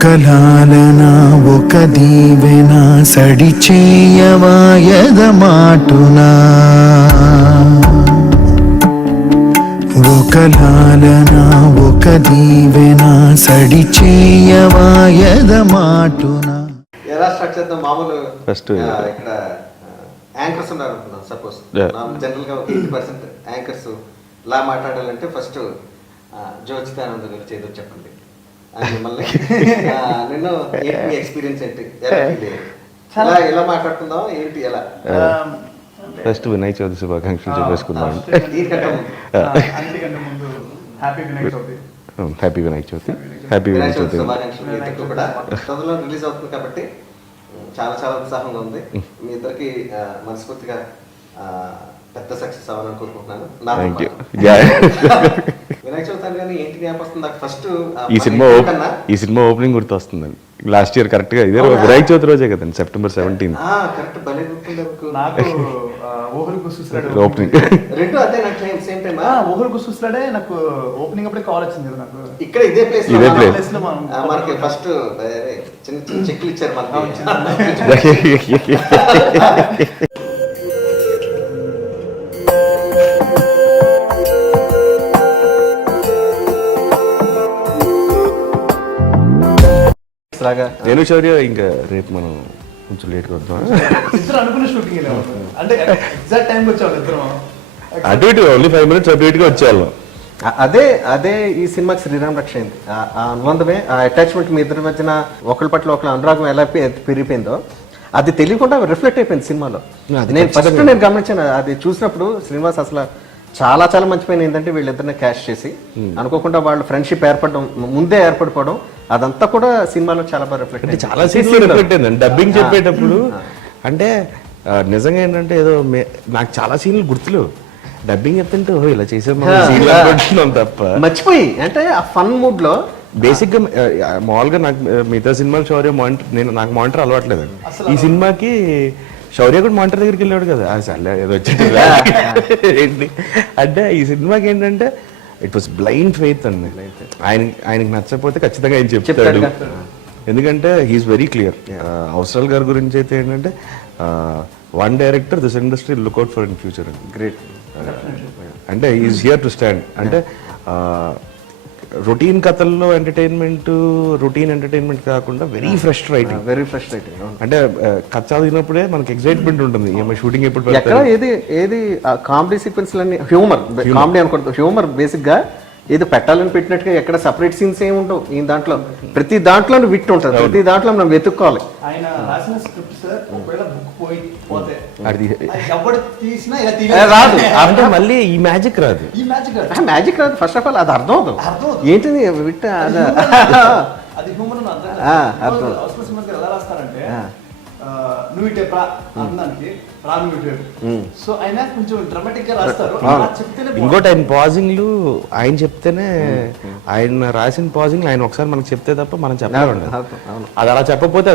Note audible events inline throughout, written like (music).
ఒక లాలన ఒక దీవెన సడి చేయవాయద మాటునా? ఒక లాలన ఒక దీవెన సడి చేయవాయద మాటునా? ఎలా స్టార్ట్ చేద్దాం? మామూలు ఆ, ఇక్కడ యాంకర్స్ ఉన్నారు అనుకుందాం సపోజ్ Yeah. జనరల్గా ఎయిటీ పర్సెంట్ యాంకర్స్ ఇలా మాట్లాడాలంటే ఫస్ట్ జ్యోతితానంద గురించి ఏదో చెప్పండి. మిమ్మల్ని. (laughs) ఆ, నిన్ను ఏంటి మీ ఎక్స్పీరియన్స్ ఏంటి? ఎలా మాట్లాడుకుందాం? ఏంటి ఎలా? ఫస్ట్ వినాయక చవితి శుభాకాంక్షలు ముందు. Happy Vinayaka Chavithi. Happy Vinayaka Chavithi. Happy Vinayaka Vinayaka Chavithi Chavithi. శుభాకాంక్షలు మీ ఇద్దరికి కూడా. తొందరలో రిలీజ్ అవుతుంది కాబట్టి చాలా చాలా ఉత్సాహంగా ఉంది. మీ ఇద్దరికి మనస్ఫూర్తిగా పెద్ద సక్సెస్ అవ్వాలని కోరుకుంటున్నాను. (laughs) (laughs) ఈ సినిమా ఈ సినిమా ఓపెనింగ్ గుర్తొస్తుందండి లాస్ట్ ఇయర్ కరెక్ట్గా ఇదే? వినాయక చవితి రోజే కదండి సెప్టెంబర్ సెవెంటీన్ ఓపెనింగ్ నాకు ఓపెనింగ్ (laughs) అప్పుడే కాల్ వచ్చింది నాకు. ఇక్కడ ఇదే ప్లేస్ ఇదే లో మనం మనకి ఫస్ట్ చిన్న చిన్న చెక్లు ఇచ్చారు మనకి. (laughs) (laughs) లాగా. నేను శౌర్య ఇంకా రేపు మనం కొంచెం లేట్గా వద్దాం ఇద్దరు అనుకున్న షూటింగ్ అంటే ఎగ్జాక్ట్ టైం వచ్చాము ఇద్దరం. అటు ఇటు ఓన్లీ ఫైవ్ మినిట్స్ అటు ఇటుగా వచ్చేవాళ్ళం అదే అదే ఈ సినిమాకి శ్రీరామ్ రక్ష అయింది. ఆ- అనుబంధమే ఆ అటాచ్మెంట్ మీ ఇద్దరి మధ్యన ఒకరి పట్ల ఒకరి అనురాగం ఎలా పెరిగిపోయిందో అది తెలియకుండా రిఫ్లెక్ట్ అయిపోయింది సినిమాలో. అది నేను ఫస్ట్. నేను గమనించాను అది చూసినప్పుడు శ్రీనివాస్ అసలు చాలా చాలా మంచి పని ఏంటంటే వీళ్ళిద్దరిని క్యాష్ చేసి అనుకోకుండా వాళ్ళు ఫ్రెండ్షిప్ ఏర్పడడం ముందే ఏర్పడిపోవడం అదంతా కూడా సినిమాలో చాలా బాగా రిఫ్లెక్ట్ అంటే చాలా సీన్స్ రిఫ్లెక్ట్ అయిందండి డబ్బింగ్ చెప్పేటప్పుడు అంటే నిజంగా ఏంటంటే ఏదో నాకు చాలా సీన్లు గుర్తులు డబ్బింగ్ చెప్తుంటే ఇలా చేసాం తప్ప. మర్చిపోయి అంటే ఆ ఫన్ మూడ్లో. బేసిక్గా మామూలుగా నాకు మిగతా సినిమాలు శౌర్య మానిటర్ నేను నాకు మానిటర్ అలవాట్లేదండి. ఈ సినిమాకి శౌర్య కూడా మానిటర్ దగ్గరికి వెళ్ళాడు కదా. సర్లే ఏదో వచ్చేది ఏంటి? అంటే ఈ సినిమాకి ఏంటంటే ఇట్ వాస్ బ్లైండ్ ఫెయిత్ అండి. ఆయన ఆయనకి నచ్చకపోతే ఖచ్చితంగా ఆయన చెప్తాడు. ఎందుకంటే హీఈస్ వెరీ క్లియర్ అవసరాల్ గారి గురించి అయితే ఏంటంటే one director this industry lookout for in future అండి. గ్రేట్ అంటే ఈజ్ హియర్ టు స్టాండ్ అంటే రొటీన్ కథల్లో ఎంటర్టైన్మెంట్ రొటీన్ ఎంటర్టైన్మెంట్ కాకుండా very fresh writing very frustrating అంటే ఆ, కథ చదివినప్పుడే మనకి ఎక్సైట్మెంట్ ఉంటుంది. ఏమో షూటింగ్ ఎప్పుడు ఏది ఏది కామెడీ సీక్వెన్స్ లన్నీ హ్యూమర్ కామెడీ అనుకుంటా హ్యూమర్ బేసిక్గా ఏది పెట్టాలని పెట్టినట్టుగా ఎక్కడ సపరేట్ సీన్స్ ఏమి ఉండవు. ఈ దాంట్లో ప్రతి దాంట్లో విట్ ఉంటుంది ప్రతి దాంట్లో మనం వెతుక్కోవాలి. రాదు. అంటే మళ్ళీ ఈ మ్యాజిక్ రాదు. మ్యాజిక్ రాదు. ఫస్ట్ ఆఫ్ ఆల్ అది అర్థం అవుతుంది. ఏంటిది? విట్ అర్థం నువ్వు ఇటే రా అందానికి రా నువ్వు ఇటే సో ఆయన కొంచెం డ్రామాటిక్గా రాస్తారు. చెప్తేనే ఇంకోటి ఆయన పాజింగ్లు ఆయన చెప్తేనే ఆయన రాసిన పాజింగ్ ఆయన ఒకసారి మనకు చెప్తే తప్ప మనం అవును. అది అలా చెప్పకపోతే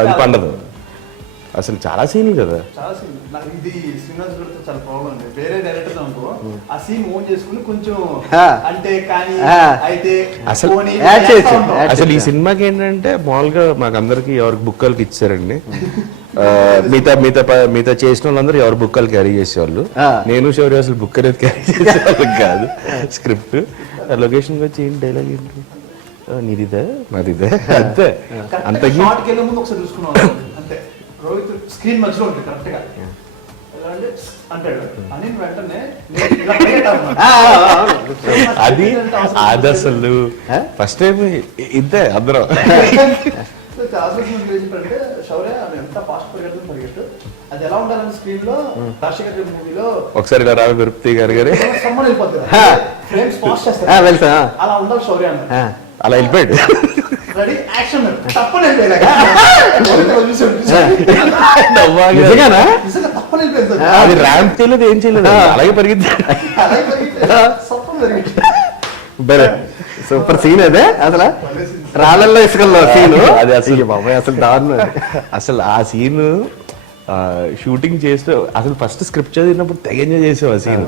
అది పండదు. అసలు చాలా సీన్లు కదా. చాలా సీన్ నాకు ఇది శ్రీనివాస్ గారితో చాలా ప్రాబ్లం ఉంది. వేరే డైరెక్టర్ అనుకో ఆ సీన్ ఓన్ చేసుకుని కొంచెం. అంటే కానీ. అయితే అసలు- అసలు ఈ సినిమాకి ఏంటంటే మామూలుగా మాకు అందరికి ఎవరికి బుక్కలకి ఇచ్చారండి. (laughs) మిగతా మిగతా మిగతా చేసిన వాళ్ళందరూ ఎవరు బుక్కలు క్యారీ చేసేవాళ్ళు. నేను శౌర్య అసలు బుక్ అనేది క్యారీ చేసేవాళ్ళం కాదు. స్క్రిప్ట్. లొకేషన్ వచ్చి ఏంటి డైలాగ్ ఏంటి? నీదిదే మాదిదే అంతే. అంతే. స్క్రీన్ మధ్యలో ఉంటుంది. (laughs) అది అది అసలు ఫస్ట్ టైం ఇంతే అందరం. (laughs) ఎంత ఫాస్ట్ పరిగెడుతుంది పరిగెట్టు అది ఎలా ఉండాలని స్క్రీన్లో దర్శక మూవీలో ఒకసారి ఇలా రావి గారు గారి. సమ్మన్ వెళ్ళిపోతుంది. ఫ్రేమ్స్ ఫాస్ట్ చేస్తారు. అలా ఉండాలి శౌర్య అన్న. అలా వెళ్ళిపోయాడు. రెడీ యాక్షన్ తప్పని వెళ్ళిపోయాక నిజంగానా నిజంగా తప్పని వెళ్ళిపోయింది అది ర్యాంప్ చేయలేదు ఏం చేయలేదు అలాగే పరిగెత్తి సూపర్ సీన్ అదే అసలు. రాళ్ళల్లో ఇసుకల్లో సీన్ అది అసలు- బాబాయ్ అసలు దారుణం. అసలు ఆ సీన్ షూటింగ్ చేస్తూ అసలు ఫస్ట్ స్క్రిప్ట్ చదివినప్పుడు తెగ ఎంజాయ్ చేసావు ఆ సీన్.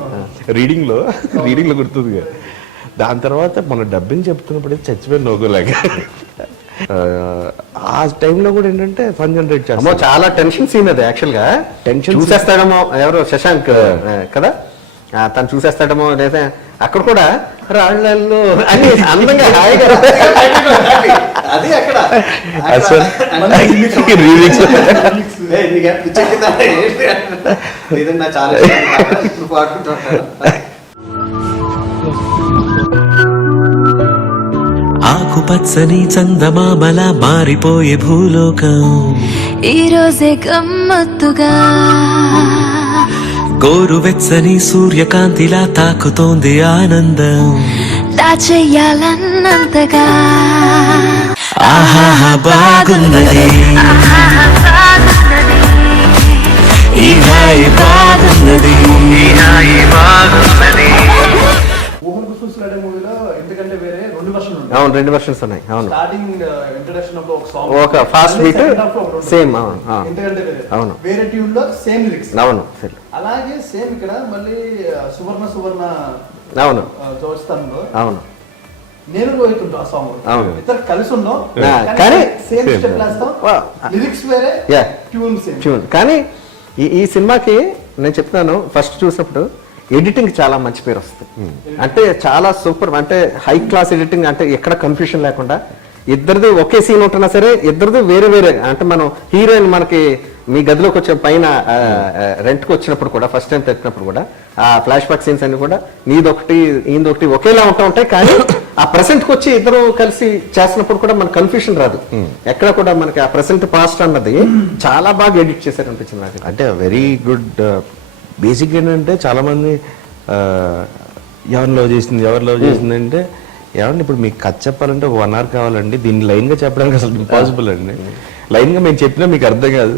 రీడింగ్లో రీడింగ్లో గుర్తుంది దాని తర్వాత మన డబ్బింగ్ చెప్తున్నప్పుడు చచ్చిపోయిన నోకోలేక ఆ, టైంలో కూడా ఏంటంటే ఫన్ జనరేట్ చేస్తాం చాలా టెన్షన్ సీన్ అది యాక్చువల్గా. Tension చూసేస్తాడేమో ఎవరు? శశాంక్ కదా? తను చూసేస్తాడేమో లేదా అక్కడ కూడా రాళ్ళల్లో అని (laughs) అందంగా హాయిగా అది అక్కడ. (laughs) (laughs) చాలా ఆకుపచ్చని చందమామల మారిపోయే భూలోకం. ఈ రోజే గమ్మత్తుగా గోరువెచ్చని సూర్యకాంతిలా తాకుతోంది ఆనందం. దాచెయ్యాలన్నంతగా. ఆహాహా బాగున్నది. ఈ హాయి బాగున్నది. ఈ హాయి బాగున్నది. అవును రెండు వర్షన్స్ ఉన్నాయి అవును. స్టార్టింగ్ ఇంట్రడక్షన్ అప్పుడు ఒక సాంగ్ ఒక fast beat, same, అవును, అవును. వేరే ట్యూన్లో సేమ్ లిరిక్స్ అవును అలాగే సేమ్ ఇక్కడ మళ్ళీ ఆ, సువర్ణ సువర్ణ అవును. జోస్తాను అవును. నేను రోహిత్ ఉంటాం ఆ సాంగ్ అవును. ఇద్దరు కలిసి ఉన్నాం. ఆ, కానీ సేమ్ same. స్టెప్ వేస్తాం వా. లిరిక్స్ వేరే Yeah. ట్యూన్ సేమ్ ట్యూన్ కానీ ఈ ఈ సినిమాకి నేను చెప్తున్నాను ఫస్ట్ చూసినప్పుడు ఎడిటింగ్ చాలా మంచి పేరు వస్తుంది. అంటే చాలా సూపర్ అంటే హై క్లాస్ ఎడిటింగ్ అంటే ఎక్కడ కన్ఫ్యూషన్ లేకుండా ఇద్దరిది ఒకే సీన్ ఉంటున్నా సరే ఇద్దరిది వేరే వేరే అంటే మనం హీరోయిన్ మనకి మీ గదిలోకి వచ్చే పైన రెంట్కి వచ్చినప్పుడు కూడా ఫస్ట్ టైం తెచ్చినప్పుడు కూడా ఆ ఫ్లాష్ బ్యాక్ సీన్స్ అన్ని కూడా నీదొకటి ఈయనదొకటి ఒకేలా ఉంటూ ఉంటాయి కానీ ఆ ప్రెసెంట్కి వచ్చి ఇద్దరు కలిసి చేస్తున్నప్పుడు కూడా మన కన్ఫ్యూషన్ రాదు. ఎక్కడ కూడా మనకి ఆ ప్రెసెంట్ పాస్ట్ అన్నది చాలా బాగా ఎడిట్ చేశారు అనిపించింది నాకు. అంటే వెరీ గుడ్ బేసిక్ ఏంటంటే చాలా మంది ఆ, ఎవరు లవ్ చేసింది ఎవరు లవ్ చేసింది అంటే ఏమండి ఇప్పుడు మీకు కథ చెప్పాలంటే వన్ అవర్ కావాలండి దీన్ని లైన్గా చెప్పడానికి అసలు ఇంపాసిబుల్ అండి. లైన్గా మేము చెప్పినా మీకు అర్థం కాదు.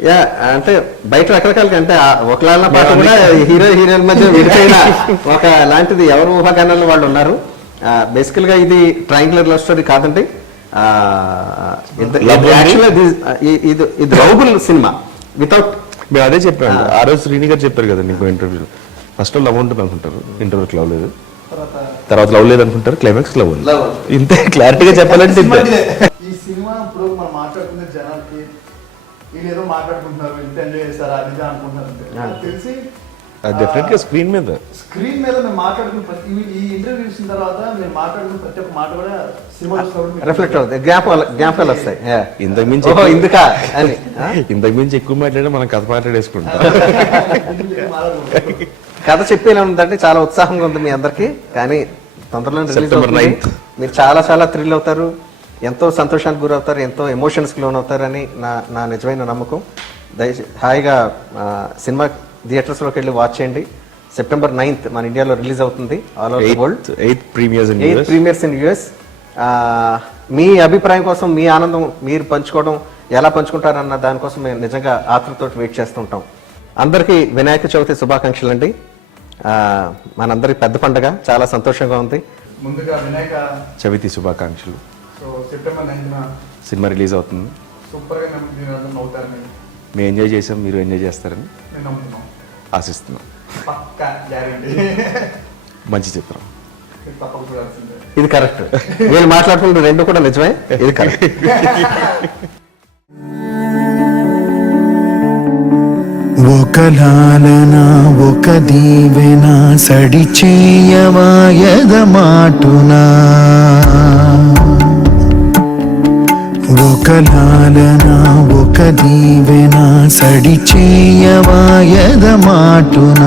యా అంటే బయట రకరకాలుగా అంటే ఆ ఒకలాల పాట కూడా హీరో హీరోయిన్ మధ్య (laughs) విడిపోయిన ఒక లాంటిది ఎవరు ఊహాగానాలు వాళ్ళు ఉన్నారు. బేసికల్గా ఇది ట్రయాంగులర్ లవ్ స్టోరీ కాదండి. ఇది- లవబుల్ సినిమా. వితౌట్ మేము అదే చెప్పాము ఆ. రోజు శ్రీని గారు చెప్పారు కదా నీకు ఇంటర్వ్యూ ఫస్ట్ లవ్ ఉంటుంది అనుకుంటారు. ఇంటర్వ్యూకి లవ్ లేదు. తర్వాత తర్వాత లవ్ లేదు అనుకుంటారు. Climax love. ఇంతే క్లారిటీగా చెప్పాలంటే ఇంతే. ఈ సినిమా ఇప్పుడు మనం మాట్లాడుకునే జనాలకి వీళ్ళు ఏదో మాట్లాడుకుంటున్నారు ఇంత ఎంజాయ్ చేశారు అది అనుకుంటున్నారు తెలిసి డెఫినెట్గా స్క్రీన్ మీద. స్క్రీన్ మీద మేము మాట్లాడుకున్న ప్రతి ఈ- ఇంటర్వ్యూ చూసిన తర్వాత మేము మాట్లాడుకున్న ప్రతి ఒక్క మాట కూడా సినిమా రిఫ్లెక్ట్ అవుతుంది. జ్ఞాపకాలు జ్ఞాపకాలు వస్తాయి. ఇంతకు మించి ఇందుకా? అని? (laughs) ఇంతకు మించి ఎక్కువ మాట్లాడే మనం కథ మాట్లాడేసుకుంటాం. కథ చెప్పేలా ఉందంటే చాలా ఉత్సాహంగా ఉంది మీ అందరికి. కానీ తొందరలో రిలీజ్ September అవుతుంది. 9th. మీరు చాలా చాలా థ్రిల్ అవుతారు. ఎంతో సంతోషానికి గురవుతారు. ఎంతో ఎమోషన్స్కి లోన్ అవుతారని నా నా నిజమైన నమ్మకం. దయచేసి హాయిగా సినిమా థియేటర్స్లోకి వెళ్ళి వాచ్ చేయండి. సెప్టెంబర్ నైన్త్ మన ఇండియాలో రిలీజ్ అవుతుంది. All over world eighth premieres in eighth premieres in US మీ అభిప్రాయం కోసం మీ ఆనందం మీరు పంచుకోవడం ఎలా పంచుకుంటారన్న దానికోసం మేము నిజంగా ఆతృతోటి వెయిట్ చేస్తుంటాం. అందరికీ వినాయక చవితి శుభాకాంక్షలు అండి మనందరి పెద్ద పండగ. చాలా సంతోషంగా ఉంది. ముందుగా వినాయక చవితి శుభాకాంక్షలు. సో సెప్టెంబర్ నైన్త్న సినిమా రిలీజ్ అవుతుంది. సూపర్గా మేము ఎంజాయ్ చేసాం మీరు ఎంజాయ్ చేస్తారని. మేము నమ్ముతున్నాం. ఆశిస్తున్నాం మంచి చిత్రం. ఇది కరెక్ట్ మీరు మాట్లాడుకుంటున్న రెండు కూడా నిజమే ఇది కరెక్ట్ ఒక లాలన ఒక దీవెన సడి చేయవాయద మాటునా? ఒక లాలన ఒక దీవెన సడి చేయవాయద మాటున